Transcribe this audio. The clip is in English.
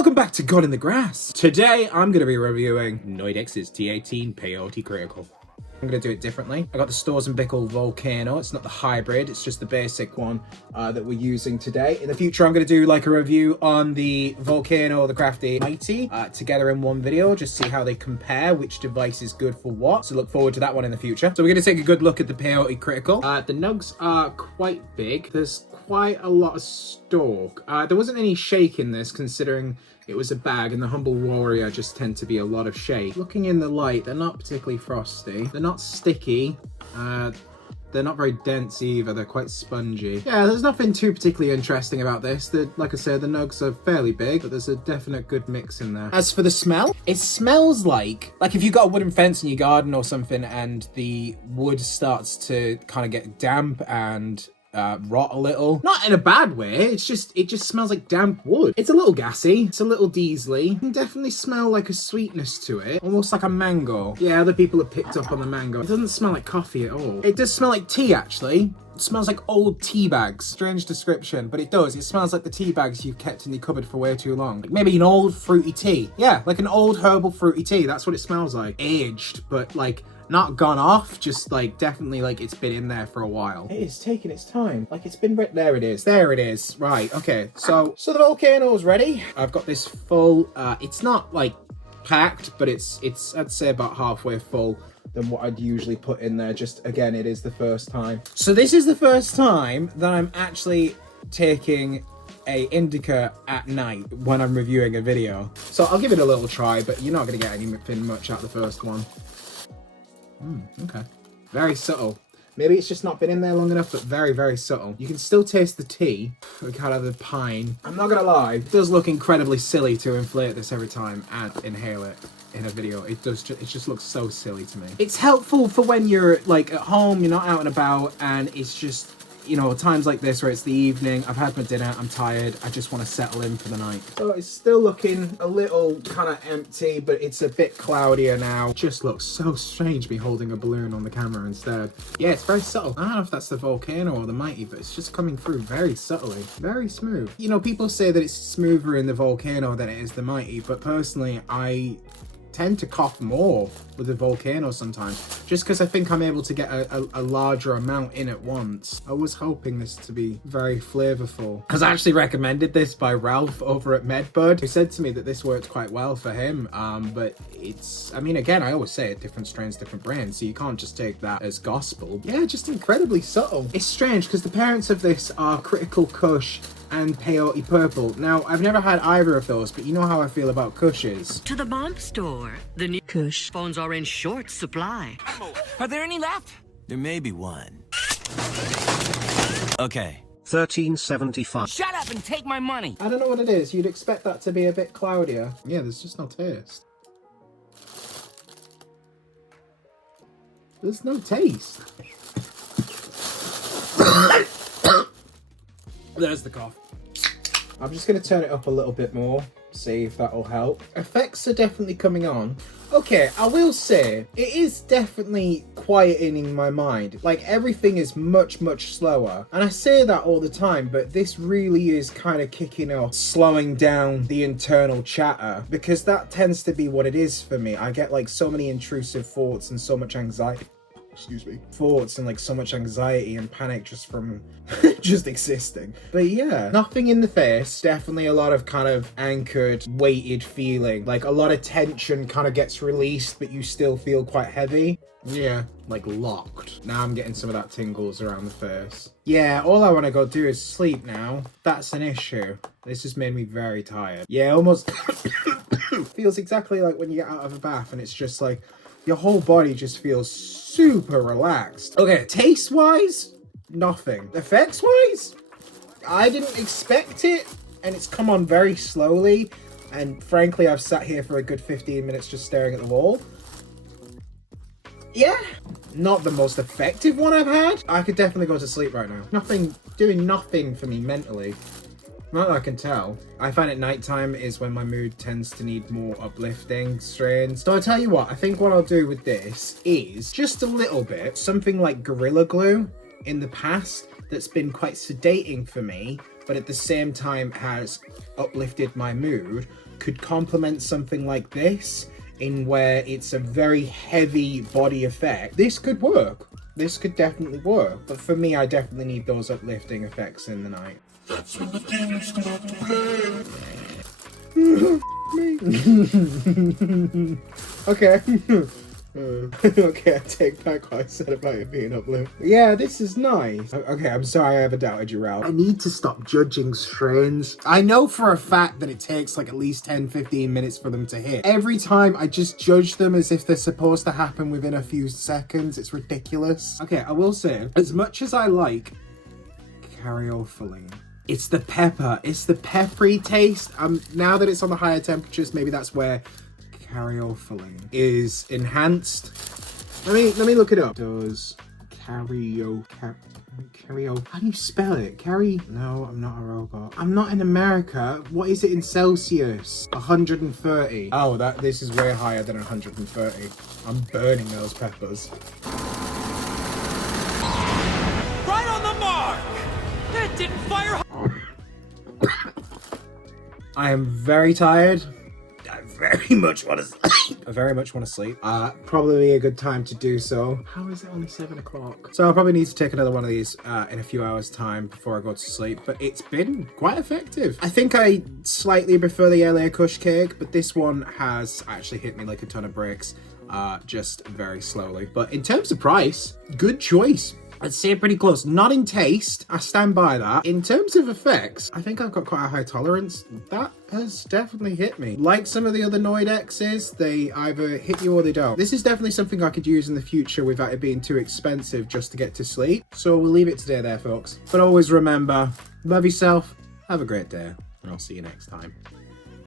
Welcome back to God in the Grass. Today I'm going to be reviewing Noidex's T18 Peyote Critical. I'm going to do it differently. I got the Storz & Bickel Volcano. It's not the hybrid, it's just the basic one that we're using today. In the future, I'm going to do like a review on the Volcano or the Crafty Mighty together in one video, just see how they compare, which device is good for what. So look forward to that one in the future. So we're going to take a good look at the Peyote Critical. The nugs are quite big. There's quite a lot of stalk. There wasn't any shake in this considering it was a bag, and the Humble Warrior just tend to be a lot of shake. Looking in the light, they're not particularly frosty. They're not sticky. They're not very dense either. They're quite spongy. Yeah, there's nothing too particularly interesting about this. Like I said, the nugs are fairly big, but there's a definite good mix in there. As for the smell, it smells like if you got a wooden fence in your garden or something and the wood starts to kind of get damp and rot a little. Not in a bad way, it just smells like damp wood. It's a little gassy, it's a little diesely. You can definitely smell like a sweetness to it, almost like a mango. Yeah, other people have picked up on the mango. It doesn't smell like coffee at all. It does smell like tea, actually. It smells like old tea bags. Strange description, but it does. It smells like the tea bags you've kept in the cupboard for way too long. Like maybe an old fruity tea. Yeah, like an old herbal fruity tea. That's what it smells like. Aged, but like not gone off, just like definitely like it's been in there for a while. It is taking its time. Like it's been there it is. There it is. Right, okay. So the Volcano's ready. I've got this full, it's not like packed, but it's I'd say about halfway full than what I'd usually put in there. Just again, it is the first time. So this is the first time that I'm actually taking a indica at night when I'm reviewing a video. So I'll give it a little try, but you're not gonna get anything much out of the first one. Okay. Very subtle. Maybe it's just not been in there long enough, but very, very subtle. You can still taste the tea, kind of the pine. I'm not gonna lie, it does look incredibly silly to inflate this every time and inhale it in a video. It just looks so silly to me. It's helpful for when you're like at home, you're not out and about, and it's just, you know, times like this where it's the evening, I've had my dinner, I'm tired, I just want to settle in for the night. So it's still looking a little kind of empty, but it's a bit cloudier now. It just looks so strange me holding a balloon on the camera instead. Yeah, it's very subtle. I don't know if that's the Volcano or the Mighty, but it's just coming through very subtly. Very smooth. You know, people say that it's smoother in the Volcano than it is the Mighty, but personally, I tend to cough more with the Volcano sometimes, just because I think I'm able to get a larger amount in at once. I was hoping this to be very flavorful. I was actually recommended this by Ralph over at MedBud, who said to me that this worked quite well for him, but it's, I mean, again, I always say it, different strains, different brands, so you can't just take that as gospel. Yeah, just incredibly subtle. It's strange because the parents of this are Critical Kush and Peyote Purple. Now, I've never had either of those, but you know how I feel about Kushes. To the bomb store. The new Kush phones are in short supply. Are there any left? There may be one. Okay. 1375. Shut up and take my money. I don't know what it is. You'd expect that to be a bit cloudier. Yeah, there's just no taste. There's no taste. There's the cough. I'm just going to turn it up a little bit more, see if that'll help. Effects are definitely coming on. Okay, I will say, it is definitely quietening my mind. Like, everything is much, much slower. And I say that all the time, but this really is kind of kicking off, slowing down the internal chatter, because that tends to be what it is for me. I get like so many intrusive thoughts and so much anxiety. Excuse me, thoughts and like so much anxiety and panic just from just existing. But yeah, nothing in the face, definitely a lot of kind of anchored, weighted feeling. Like a lot of tension kind of gets released, but you still feel quite heavy. Yeah, like locked. Now I'm getting some of that tingles around the face. Yeah, all I want to go do is sleep now. That's an issue. This has made me very tired. Yeah, almost feels exactly like when you get out of a bath and it's just like your whole body just feels super relaxed. Okay, taste-wise, nothing. Effects-wise, I didn't expect it, and it's come on very slowly, and frankly, I've sat here for a good 15 minutes just staring at the wall. Yeah, not the most effective one I've had. I could definitely go to sleep right now. Doing nothing for me mentally. Not that I can tell. I find at nighttime is when my mood tends to need more uplifting strains. So I'll tell you what, I think what I'll do with this is just a little bit, something like Gorilla Glue in the past that's been quite sedating for me, but at the same time has uplifted my mood. could complement something like this in where it's a very heavy body effect, this could work. This could definitely work. But for me, I definitely need those uplifting effects in the night. That's when the demons come out to play. Okay. Okay, I take back what I said about it being uplift. Yeah, this is nice. Okay, I'm sorry I ever doubted you, Ralph. I need to stop judging strains. I know for a fact that it takes like at least 10-15 minutes for them to hit. Every time I just judge them as if they're supposed to happen within a few seconds. It's ridiculous. Okay, I will say, as much as I like caryophyllene, it's the pepper. It's the peppery taste. Now that it's on the higher temperatures, maybe that's where caryophyllene is enhanced. Let me look it up. Does how do you spell it? No, I'm not a robot. I'm not in America. What is it in Celsius? 130. Oh, this is way higher than 130. I'm burning those peppers. Right on the mark! That didn't fire. I am very tired. I very much want to sleep. Probably a good time to do so. How is it only 7 o'clock? So I'll probably need to take another one of these in a few hours time before I go to sleep, but it's been quite effective. I think I slightly prefer the LA Kush cake, but this one has actually hit me like a ton of bricks, just very slowly. But in terms of price, good choice. I'd say pretty close. Not in taste, I stand by that. In terms of effects, I think I've got quite a high tolerance. That has definitely hit me. Like some of the other Noid X's, they either hit you or they don't. This is definitely something I could use in the future without it being too expensive just to get to sleep. So we'll leave it today there, folks. But always remember, love yourself, have a great day, and I'll see you next time.